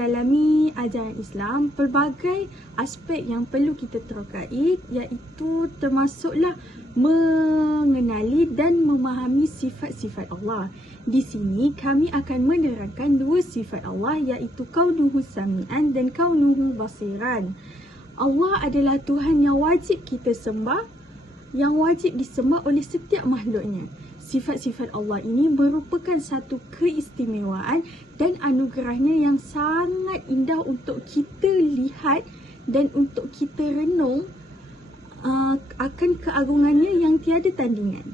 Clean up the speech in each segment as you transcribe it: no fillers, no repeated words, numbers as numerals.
mendalami ajaran Islam, pelbagai aspek yang perlu kita terkait, iaitu termasuklah mengenali dan memahami sifat-sifat Allah. Di sini kami akan menerangkan dua sifat Allah, iaitu kaunuhu sami'an dan kaunuhu basiran. Allah adalah Tuhan yang wajib kita sembah, yang wajib disembah oleh setiap makhluknya. Sifat-sifat Allah ini merupakan satu keistimewaan dan anugerahnya yang sangat indah untuk kita lihat dan untuk kita renung akan keagungannya yang tiada tandingan.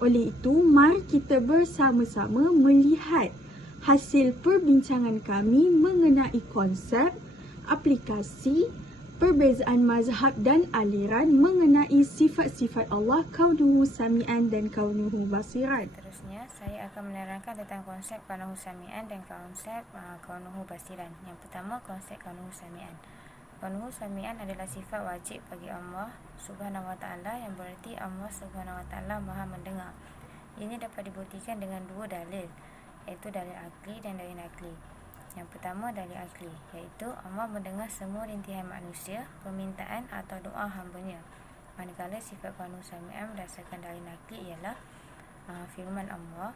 Oleh itu, mari kita bersama-sama melihat hasil perbincangan kami mengenai konsep, aplikasi, perbezaan mazhab dan aliran mengenai sifat-sifat Allah kaunuhu sami'an dan kaunuhu basiran. Seterusnya, saya akan menerangkan tentang konsep kaunuhu sami'an dan konsep kaunuhu basiran. Yang pertama, konsep kaunuhu sami'an. Kaunuhu sami'an adalah sifat wajib bagi Allah Subhanahu wa taala, yang berarti Allah Subhanahu wa taala Maha mendengar. Ini dapat dibuktikan dengan dua dalil, iaitu dalil akli dan dalil nakli. Yang pertama, dalil akli, iaitu Allah mendengar semua rintihan manusia, permintaan atau doa hambanya. Manakala sifat kaunuhu sami'an berdasarkan dalil nakli ialah firman Allah,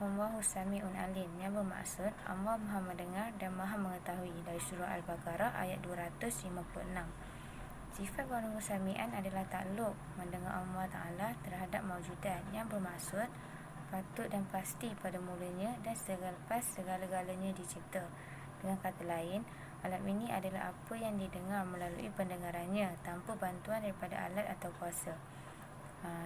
Wallahu sami'un alim, yang bermaksud Allah Maha mendengar dan Maha mengetahui, dari surah Al-Baqarah ayat 256. Sifat kaunuhu sami'an adalah takluk mendengar Allah Ta'ala terhadap maujudat, yang bermaksud patut dan pasti pada mulanya dan selepas segala-galanya dicipta. Dengan kata lain, alam ini adalah apa yang didengar melalui pendengarannya tanpa bantuan daripada alat atau kuasa.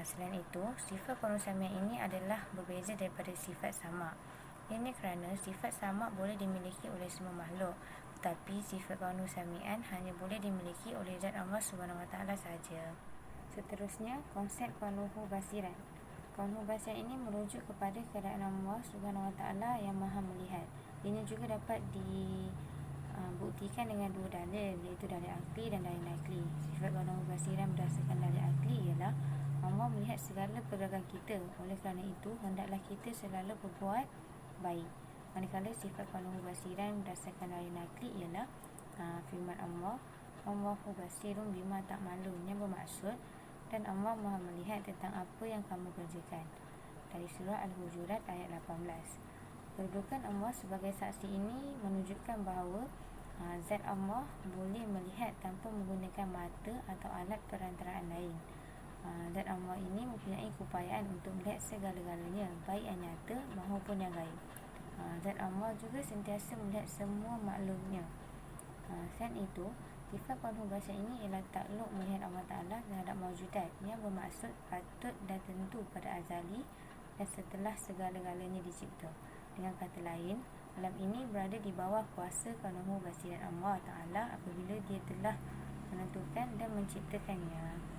Selain itu, sifat kaunuhu sami'an ini adalah berbeza daripada sifat sama'. Ini kerana sifat sama' boleh dimiliki oleh semua makhluk, tetapi sifat kaunuhu sami'an hanya boleh dimiliki oleh zat Allah Subhanahu wa taala sahaja. Seterusnya, konsep kaunuhu basiran. Kaunuhu basiran ini merujuk kepada keadaan Allah Subhanahu wa taala yang Maha melihat. Ini juga dapat dibuktikan dengan dua dalil, iaitu dalil akli dan dalil nakli. Sifat kaunuhu basiran berdasarkan dalil akli ialah Allah melihat segala pergerakan kita, oleh kerana itu hendaklah kita selalu berbuat baik. Manakala sifat kaunuhu basiran berdasarkan dalil nakli ialah firman Allah, Allahu basirun bima ta'malun, yang bermaksud dan Allah Maha melihat tentang apa yang kamu kerjakan, dari surah Al-Hujurat ayat 18. Kedudukan Allah sebagai saksi ini menunjukkan bahawa zat Allah boleh melihat tanpa menggunakan mata atau alat perantaraan lain. Zat Allah ini mempunyai keupayaan untuk melihat segala-galanya, baik yang nyata maupun yang gaib. Zat Allah juga sentiasa melihat semua makhluknya. Selain itu, sifat kaunuhu basiran ini ialah takluk melihat Allah Ta'ala terhadap maujudat, yang bermaksud patut dan tentu pada azali dan setelah segala-galanya dicipta. Dengan kata lain, alam ini berada di bawah kuasa kaunuhu basiran Allah Ta'ala apabila dia telah menentukan dan menciptakannya.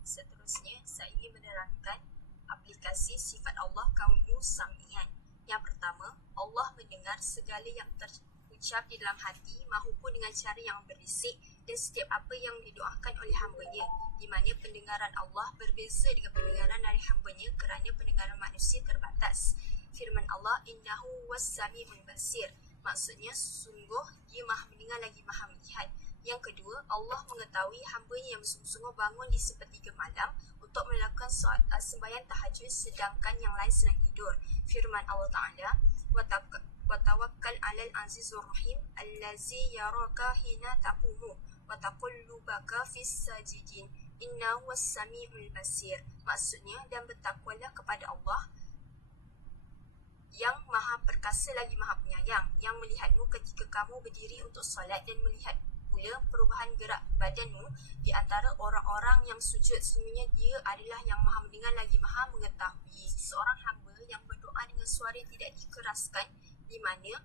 Seterusnya, saya ingin menerangkan aplikasi sifat Allah kaunuhu sami'an. Yang pertama, Allah mendengar segala yang terucap di dalam hati maupun dengan cara yang berisik dan setiap apa yang didoakan oleh hambanya, di mana pendengaran Allah berbeza dengan pendengaran dari hambanya kerana pendengaran manusia terbatas. Firman Allah, Innahu was-sami'ul basir, maksudnya sungguh dia Maha mendengar lagi Maha melihat. Yang kedua, Allah mengetahui hamba-Nya yang bersungguh-sungguh bangun di sepertiga malam untuk melakukan sembahyang tahajud sedangkan yang lain sedang tidur. Firman Allah Ta'ala, wa tawakkal 'alal azizur rahim allazi yaraka hina taqumu wa taqallubaka fis sajidin innahu was-sami'ul basir. Maksudnya, dan bertakwalah kepada Allah yang Maha perkasa lagi Maha penyayang, yang melihatmu ketika kamu berdiri untuk solat dan melihat pula perubahan gerak badanmu di antara orang-orang yang sujud. Sebenarnya dia adalah yang Maha mendengar lagi Maha mengetahui. Seorang hamba yang berdoa dengan suara yang tidak dikeraskan, di mana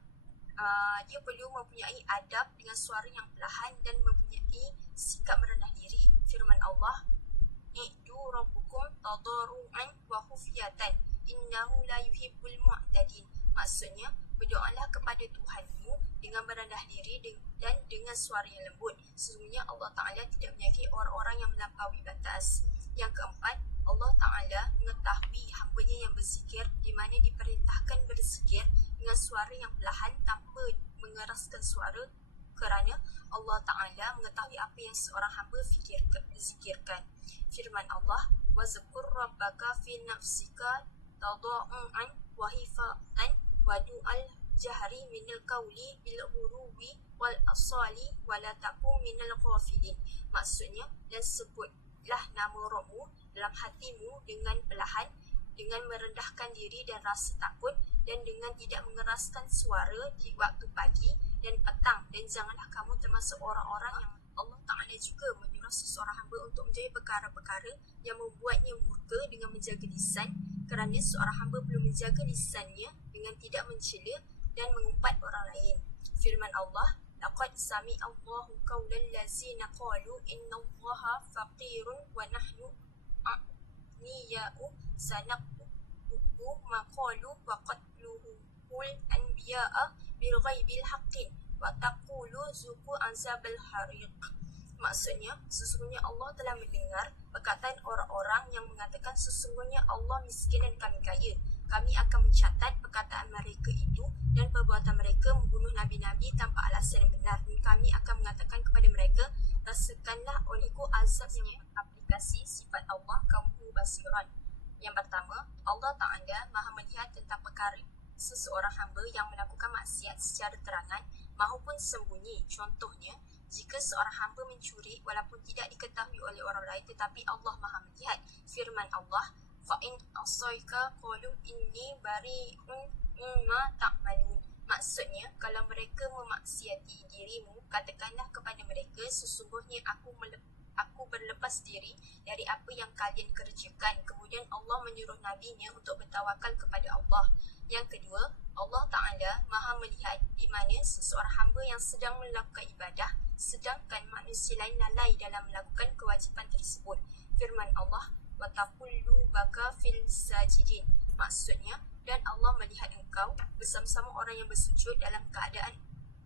dia perlu mempunyai adab dengan suara yang perlahan dan mempunyai sikap merendah diri. Firman Allah, I'du rabbukum tadarru'an wa khufyatan innahu la yuhibbul mu'tadin. Maksudnya, berdoalah kepada Tuhanmu dengan merendah diri dan dengan suara yang lembut. Sesungguhnya Allah Ta'ala tidak menyukai orang-orang yang melampaui batas. Yang keempat, Allah Ta'ala mengetahui hamba-Nya yang berzikir, di mana diperintahkan berzikir dengan suara yang perlahan tanpa mengeraskan suara kerana Allah Ta'ala mengetahui apa yang seorang hamba zikirkan. Firman Allah, وَذْكُرْ رَبَّكَ فِي نَفْسِكَ تَضَرُّعًا وَخِيفَةً وَدُونَ الْجَهْرِ مِنَ الْقَوْلِ بِالْغُدُوِّ وَالْآصَالِ وَلَا تَكُن مِنَ الْغَافِلِينَ. Maksudnya, dan sebutlah nama Rabbmu dalam hatimu dengan perlahan, dengan merendahkan diri dan rasa takut, dan dengan tidak mengeraskan suara di waktu pagi dan petang, dan janganlah kamu termasuk orang-orang yang Allah Ta'ala juga menyuruh seseorang hamba untuk menjauhi perkara-perkara yang membuatnya murka dengan menjaga lisan, kerana seorang hamba perlu menjaga lisannya dengan tidak mencela dan mengumpat orang lain. Firman Allah, laqad sami'a Allahu qawlan lazina qalu innallaha faqirun wa nahnu aghniya'u sanaktubu ma qalu wa qatluhul anbiya'a bil ghaibil haqqin wa taqulu zuqu azabal hariq. Maksudnya, sesungguhnya Allah telah mendengar perkataan orang-orang yang mengatakan sesungguhnya Allah miskin dan kami kaya. Kami akan mencatat perkataan mereka itu dan perbuatan mereka membunuh nabi-nabi tanpa alasan yang benar. Dan kami akan mengatakan kepada mereka, rasakanlah olehku azabnya. Aplikasi sifat Allah kaumku basiran. Yang pertama, Allah Ta'ala maha melihat tentang perkara seseorang hamba yang melakukan maksiat secara terangan maupun sembunyi. Contohnya, jika seorang hamba mencuri walaupun tidak diketahui oleh orang lain tetapi Allah maha melihat. Firman Allah, فَإِنْ أَصَيْكَ قَالُوا إِنِّي بَرِيءٌ مِّمَّا تَعْمَلُونَ. Maksudnya, kalau mereka memaksiati dirimu, katakanlah kepada mereka, sesungguhnya aku berlepas diri dari apa yang kalian kerjakan. Kemudian Allah menyuruh nabinya untuk bertawakal kepada Allah. Yang kedua, Allah Ta'ala maha melihat di mana seseorang hamba yang sedang melakukan ibadah, sedangkan manusia lain lalai dalam melakukan kewajipan tersebut. Firman Allah, وَتَقُلُّبَكَ فِي السَّاجِدِينَ. Maksudnya, dan Allah melihat engkau bersama-sama orang yang bersujud dalam keadaan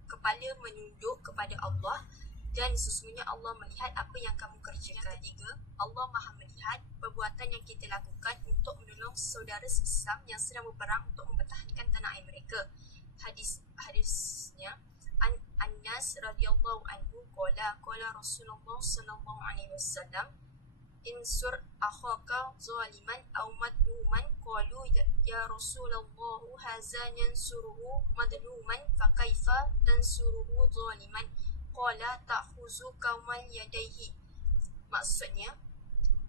kepala menunduk kepada Allah, dan sesungguhnya Allah melihat apa yang kamu kerjakan. Yang ketiga, Allah maha melihat perbuatan yang kita lakukan untuk menolong saudara sesam yang sedang berperang untuk mempertahankan tanah air mereka. Hadisnya, Anas radhiyallahu anhu qala Rasulullah sallallahu alaihi wasallam, insur akhaka zaliman aw madluman. Qalu ya Rasulullah hadza yansuruhu madluman fa kaifa tansuruhu zaliman? Qala ta'khuzu kaumal yadayhi. Maksudnya,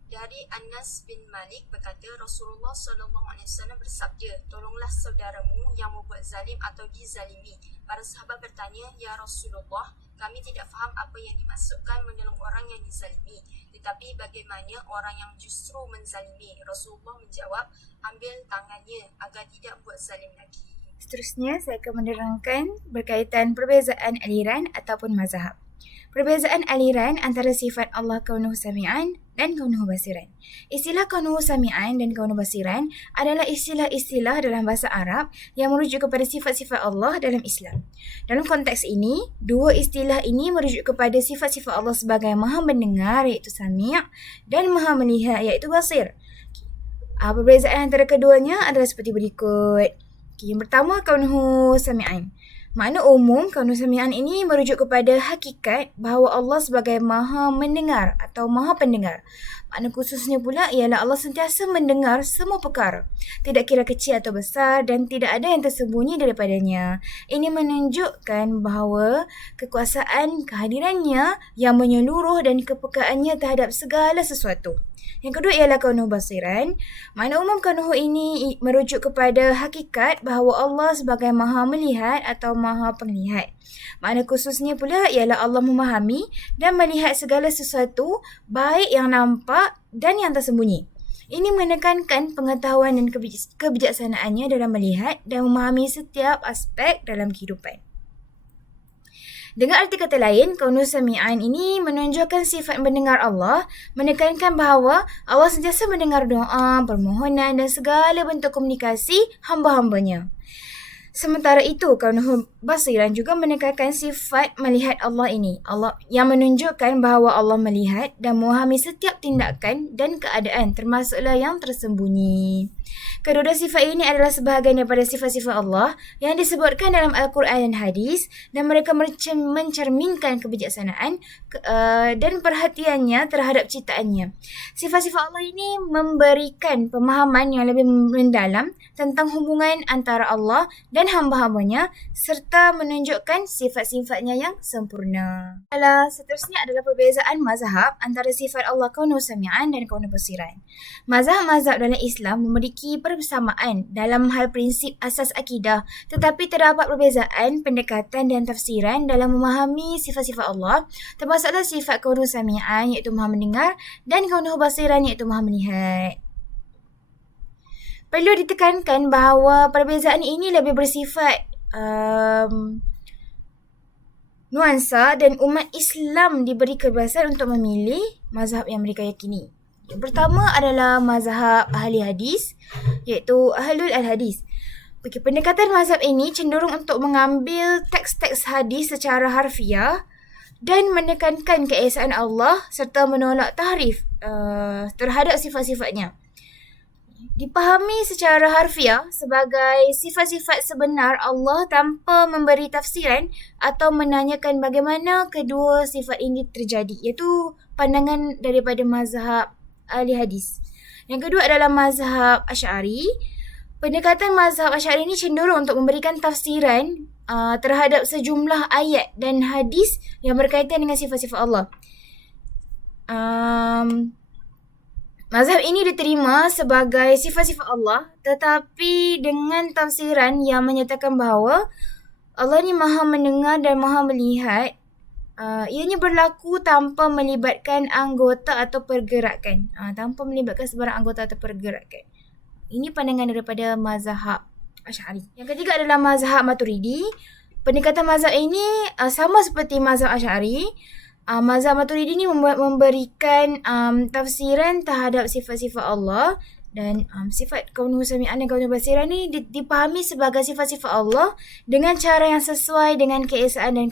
dari Anas bin Malik berkata, Rasulullah SAW bersabda, tolonglah saudaramu yang membuat zalim atau dizalimi. Para sahabat bertanya, ya Rasulullah, kami tidak faham apa yang dimaksudkan menolong orang yang dizalimi. Tetapi bagaimana orang yang justru menzalimi? Rasulullah menjawab, ambil tangannya agar tidak buat zalim lagi. Seterusnya, saya akan menerangkan berkaitan perbezaan aliran ataupun mazhab. Perbezaan aliran antara sifat Allah kaunuhu sami'an dan kaunuhu basiran. Istilah kaunuhu sami'an dan kaunuhu basiran adalah istilah-istilah dalam bahasa Arab yang merujuk kepada sifat-sifat Allah dalam Islam. Dalam konteks ini, dua istilah ini merujuk kepada sifat-sifat Allah sebagai maha mendengar iaitu sami' dan maha melihat iaitu basir. Perbezaan antara keduanya adalah seperti berikut. Yang pertama, kaunuhu sami'an. Makna umum kaunuhu sami'an ini merujuk kepada hakikat bahawa Allah sebagai maha mendengar atau maha pendengar. Makna khususnya pula ialah Allah sentiasa mendengar semua perkara, tidak kira kecil atau besar, dan tidak ada yang tersembunyi daripadanya. Ini menunjukkan bahawa kekuasaan kehadirannya yang menyeluruh dan kepekaannya terhadap segala sesuatu. Yang kedua ialah kaunuhu basiran. Makna umum kaunuhu ini merujuk kepada hakikat bahawa Allah sebagai maha melihat atau maha penglihat. Makna khususnya pula ialah Allah memahami dan melihat segala sesuatu, baik yang nampak dan yang tersembunyi. Ini menekankan pengetahuan dan kebijaksanaannya dalam melihat dan memahami setiap aspek dalam kehidupan. Dengan arti kata lain, kaunuhu sami'an ini menunjukkan sifat mendengar Allah, menekankan bahawa Allah sentiasa mendengar doa, permohonan dan segala bentuk komunikasi hamba-hambanya. Sementara itu, kaunuhu basiran juga menekankan sifat melihat Allah ini. Allah yang menunjukkan bahawa Allah melihat dan memahami setiap tindakan dan keadaan, termasuklah yang tersembunyi. Kedua sifat ini adalah sebahagian daripada sifat-sifat Allah yang disebutkan dalam Al-Quran dan hadis, dan mereka mencerminkan kebijaksanaan dan perhatiannya terhadap ciptaannya. Sifat-sifat Allah ini memberikan pemahaman yang lebih mendalam tentang hubungan antara Allah dan hamba-hambanya serta menunjukkan sifat-sifatnya yang sempurna. Seterusnya adalah perbezaan mazhab antara sifat Allah kaunuhu sami'an dan kaunuhu basiran. Mazhab-mazhab dalam Islam memiliki persamaan dalam hal prinsip asas akidah, tetapi terdapat perbezaan pendekatan dan tafsiran dalam memahami sifat-sifat Allah, termasuklah sifat kaunuhu sami'an iaitu Maha mendengar dan kaunuhu basiran iaitu Maha melihat. Perlu ditekankan bahawa perbezaan ini lebih bersifat nuansa dan umat Islam diberi kebebasan untuk memilih mazhab yang mereka yakini. Yang pertama adalah mazhab ahli hadis, iaitu Ahlul Al-Hadis. Pendekatan mazhab ini cenderung untuk mengambil teks-teks hadis secara harfiah dan menekankan keesaan Allah serta menolak tahrif terhadap sifat-sifatnya. Dipahami secara harfiah sebagai sifat-sifat sebenar Allah tanpa memberi tafsiran atau menanyakan bagaimana kedua sifat ini terjadi, iaitu pandangan daripada mazhab ahli hadis. Yang kedua adalah mazhab Asy'ari. Pendekatan mazhab Asy'ari ini cenderung untuk memberikan tafsiran terhadap sejumlah ayat dan hadis yang berkaitan dengan sifat-sifat Allah. Mazhab ini diterima sebagai sifat-sifat Allah, tetapi dengan tafsiran yang menyatakan bahawa Allah ni Maha mendengar dan Maha melihat. Ianya berlaku tanpa melibatkan anggota atau pergerakan. Tanpa melibatkan sebarang anggota atau pergerakan. Ini pandangan daripada mazhab Asy'ari. Yang ketiga adalah mazhab Maturidi. Pendekatan mazhab ini sama seperti mazhab Asy'ari. Mazhab Maturidi ini memberikan tafsiran terhadap sifat-sifat Allah dan sifat kaunuhu sami'an dan kaunuhu basiran ni dipahami sebagai sifat-sifat Allah dengan cara yang sesuai dengan keesaan dan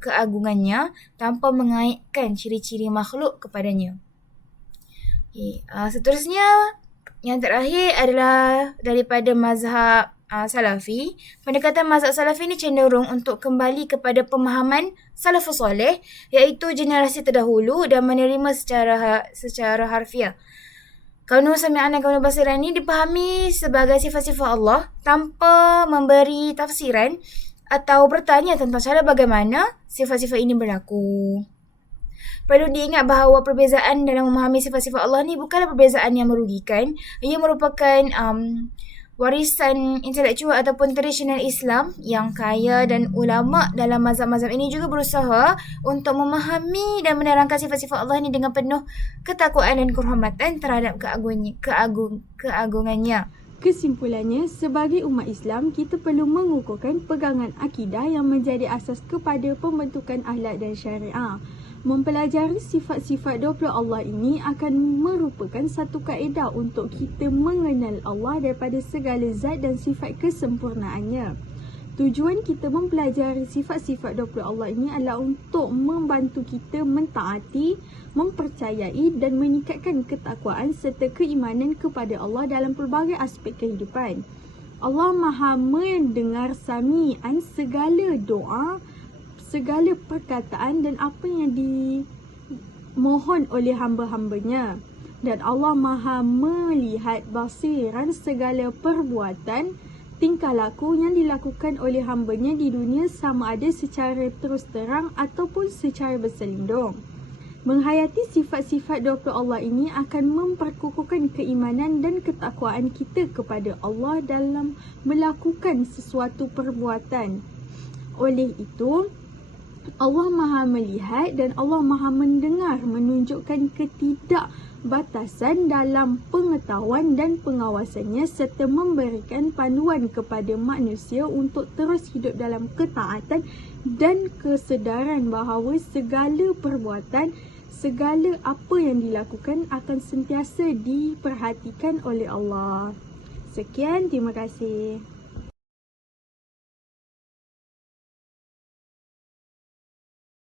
keagungannya tanpa mengaitkan ciri-ciri makhluk kepadanya. Seterusnya, yang terakhir adalah daripada mazhab Salafi. Pendekatan mazhab Salafi ini cenderung untuk kembali kepada pemahaman Salafus Soleh, iaitu generasi terdahulu, dan menerima secara harfiah. Kaunuhu sami'an dan kaunuhu basiran ini dipahami sebagai sifat-sifat Allah tanpa memberi tafsiran atau bertanya tentang cara bagaimana sifat-sifat ini berlaku. Perlu diingat bahawa perbezaan dalam memahami sifat-sifat Allah ni bukanlah perbezaan yang merugikan. Ia merupakan warisan intelektual ataupun tradisional Islam yang kaya, dan ulama dalam mazhab-mazhab ini juga berusaha untuk memahami dan menerangkan sifat-sifat Allah ini dengan penuh ketakwaan dan kehormatan terhadap keagungannya. Kesimpulannya, sebagai umat Islam, kita perlu mengukuhkan pegangan akidah yang menjadi asas kepada pembentukan akhlak dan syariah. Mempelajari sifat-sifat 20 Allah ini akan merupakan satu kaedah untuk kita mengenal Allah daripada segala zat dan sifat kesempurnaannya. Tujuan kita mempelajari sifat-sifat 20 Allah ini adalah untuk membantu kita mentaati, mempercayai dan meningkatkan ketakwaan serta keimanan kepada Allah dalam pelbagai aspek kehidupan. Allah Maha mendengar sami'an segala doa, segala perkataan dan apa yang dimohon oleh hamba-hambanya. Dan Allah Maha melihat basiran segala perbuatan, tingkah laku yang dilakukan oleh hambanya di dunia, sama ada secara terus terang ataupun secara berselindung. Menghayati sifat-sifat 20 Allah ini akan memperkukuhkan keimanan dan ketakwaan kita kepada Allah dalam melakukan sesuatu perbuatan. Oleh itu, Allah Maha melihat dan Allah Maha mendengar menunjukkan ketidakbatasan dalam pengetahuan dan pengawasannya serta memberikan panduan kepada manusia untuk terus hidup dalam ketaatan dan kesedaran bahawa segala perbuatan, segala apa yang dilakukan akan sentiasa diperhatikan oleh Allah. Sekian, terima kasih.